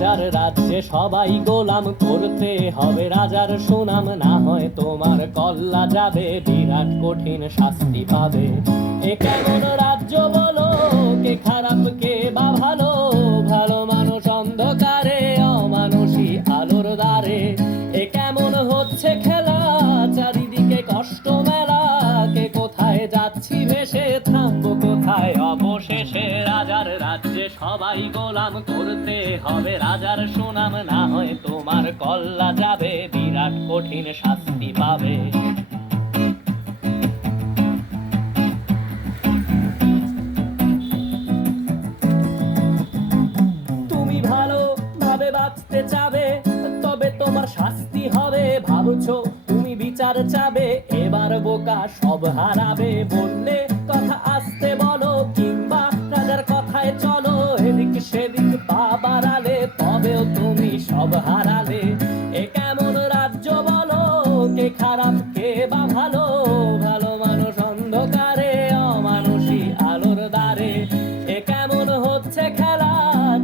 রাজার রাজ্যে সবাই গোলাম, করতে হবে রাজার সুনাম, না হয় তোমার কল্লা যাবে, বিরাট কঠিন শাস্তি পাবে। এ কেমন রাজ্য বলো, কে খারাপ কে বা ভালো, ভালো মানুষ অন্ধকারে, অমানুষী আলোর দ্বারে। এ কেমন হচ্ছে খেলা, চারিদিকে কষ্ট মেলা, কে কোথায় যাচ্ছি ভেসে, থামবো কোথায় অবশেষে। রাজার রাজ্যে সবাই গোলাম, করতে হবে রাজার সুনাম, না হয় তোমার কল্লা যাবে, বিরাট কঠিন শাস্তি পাবে। তুমি ভালো ভাবে বাঁচতে চাবে, তবে তোমার শাস্তি হবে। ভাবছো তুমি বিচার চাবে, এবার বোকা সব হারাবে। বললে কথা আস্তে বলো, কিংবা রাজার কথায় চলো, এদিক সেদিক পা বাড়ালে, তবেও তুমি সব হারালে। এ কেমন রাজ্য বলো, কে খারাপ কে বা ভালো, ভালো মানুষ অন্ধকারে, অমানুষী আলোর দ্বারে। এ কেমন হচ্ছে খেলা,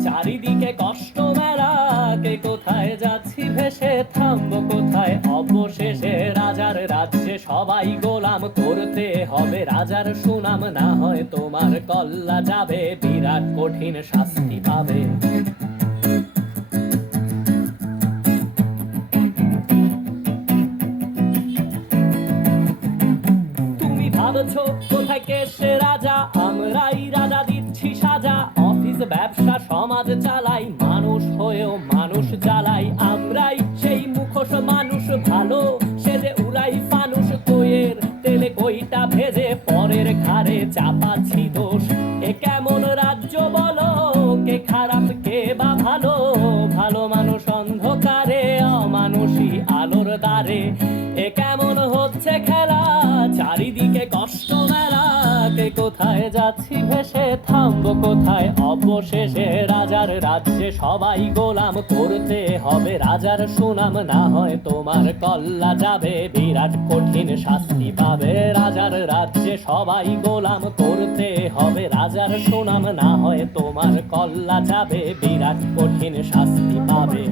চারিদিকে কষ্ট মেলা, কে কোথায় যাচ্ছি ভেসে, থামবো কোথায় অবশেষে। রাজার রাজ্যে সবাই গোলাম, করতে হবে রাজার সুনাম, না হয় তোমার কল্লা যাবে, বিরাট কঠিন শাস্তি পাবে। তুমি ভাবছো কোথায় কে সে রাজা, আমরাই রাজা দিচ্ছি সাজা। অফিস ব্যবসা সমাজ চালাই, মানুষ হয়েও মানুষ জ্বালাই। আমরাই সেই মুখোশ মানুষ ভালো, সেজে উড়াই ফানুষ, কইয়ের তেলে কইটা ভেজে, পরের ঘাড়ে চাপাচ্ছি দোষ। এ কেমন রাজ্য বলো, কে খারাপ কে বা ভালো, ভালো মানুষ অন্ধকারে, অমানুষী আলোর দ্বারে। এ কেমন হচ্ছে খেলা, চারিদিকে কষ্ট মেলা, কে কোথায় যাচ্ছি ভেসে, থামবো কোথায় অবশেষে। রাজার রাজ্যে সবাই গোলাম, করতে হবে রাজার সুনাম, না হয় তোমার কল্লা যাবে, বিরাট কঠিন শাস্তি পাবে। রাজার রাজ্যে সবাই গোলাম, করতে হবে রাজার সুনাম, না হয় তোমার কল্লা যাবে, বিরাট কঠিন শাস্তি পাবে।